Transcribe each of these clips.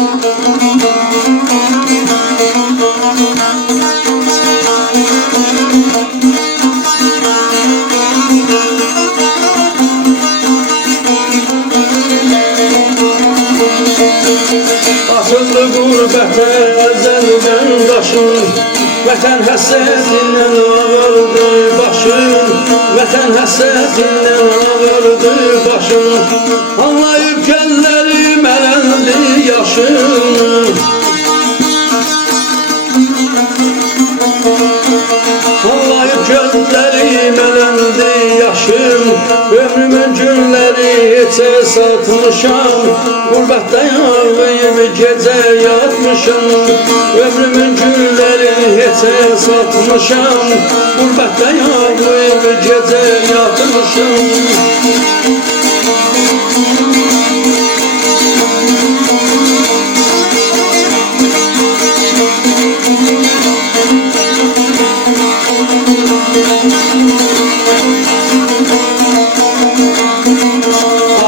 Atıldı gurbətə əzəldən daşın, vətən həsrətindən ağardı başın, vətən həsrətindən ağardı başın. Anlayıb kəllərim ələndi yaşın, anlayıb kəllərim ələndi yaşım. Ömrümün günləri heçə satmışam, qurbətdə ağlayıb gecə yatmışam. Ömrümün günləri heçə satmışam, qurbətdə ağlayıb gecə yatmışam.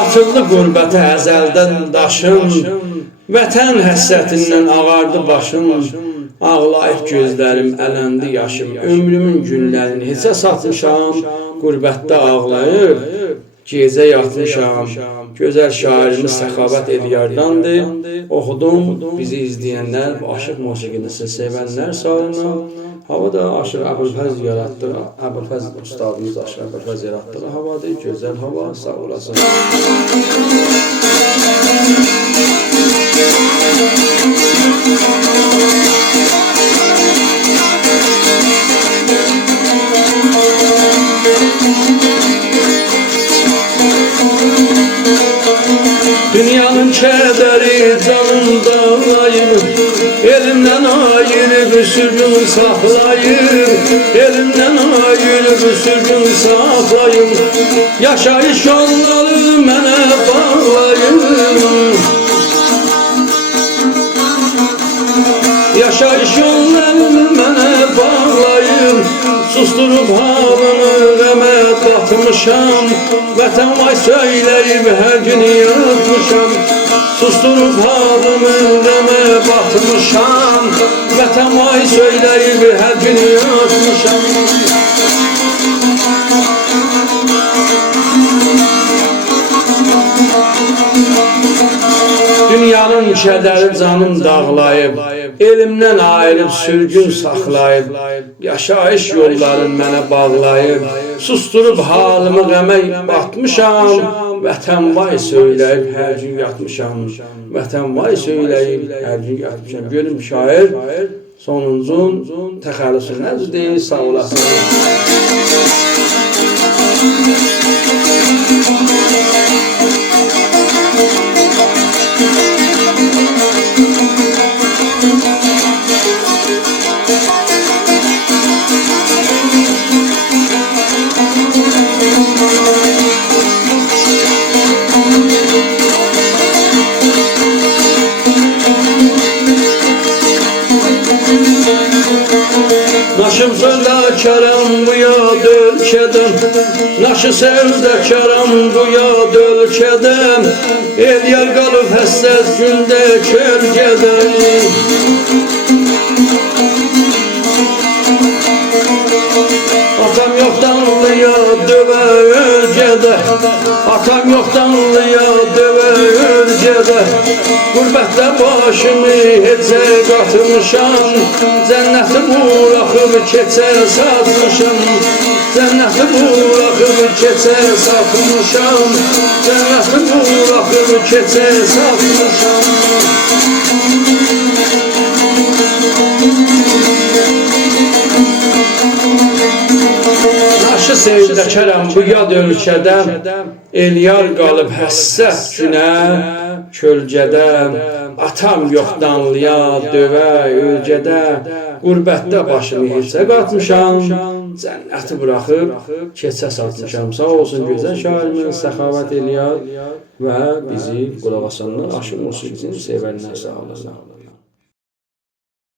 Atıldı qurbətə əzəldən daşım, vətən həsrətindən ağardı başım. Ağlayıb gözlərim, ələndi yaşım. Ömrümün günlərini heçə satmışam, qurbətdə ağlayıb gecə yatmışam. Gözəl şairimiz Səxavət Eliyardandır. Oxudum, bizi izləyənlər, aşıq musiqisini sevənlər sağ olun. Havada Aşıq Əbülfəz yaratdığı, Əbülfəz ustadımız Aşıq Əbülfəz yaratdığı havadır, gözəl hava, sağ olasın. Dünyanın kədəri canımda ayır, elimdən ayırıb sürgün saxlayır, elimdən ayırıb sürgün saxlayır. Yaşayış yolları mənə bağlayır, yaşayış yolları mənə bağlayır. Susturub halımı qəmə batmışam, vətən vay söyləyib hər gün yatmışam. Susturub halımı qəmə batmışam, vətən vay söyləyib hər gün yatmışam. Dünyanın kədəri canım dağlayıb, elimdən ayırıb sürgün saxlayıb. Yaşayış yolların mənə bağlayıb, susturub halımı qəmə batmışam. Vətən vay söyləyib hər gün yatmışam, vətən vay söyləyib hər gün yatmışam. Görüm şair sonuncun təxəllüsü nədir deyil, sağ olasın. Naşım sözləkaram bu yad ölkədən, naşı sevdəkaram bu yad ölkədən. El yar qalıb həssəs gündə kölgədən. Atam yoxdanlıya dövə ölkədə, atam yoxdanlıya dövə ölkədə. Qurbətdə başımı heçə qatmışam, cənnəti buraxıb keçə satmışam. Cənnəti buraxıb keçə satmışam, cənnəti buraxıb keçə satmışam. Naşı sevdəkaram bu yad ölkədən, el yar qalıb həssəs günə kölgədən. Atam yoxdanlıya dövə ölkədə, qurbətdə başımı heçə qatmışam, cənnəti buraxıb keçə satmışam. Sağ olsun gözəl şairimiz Səxavət Eliyar və bizi qulaq asanlar, aşıq musiqisini sevənlər sağ olasın.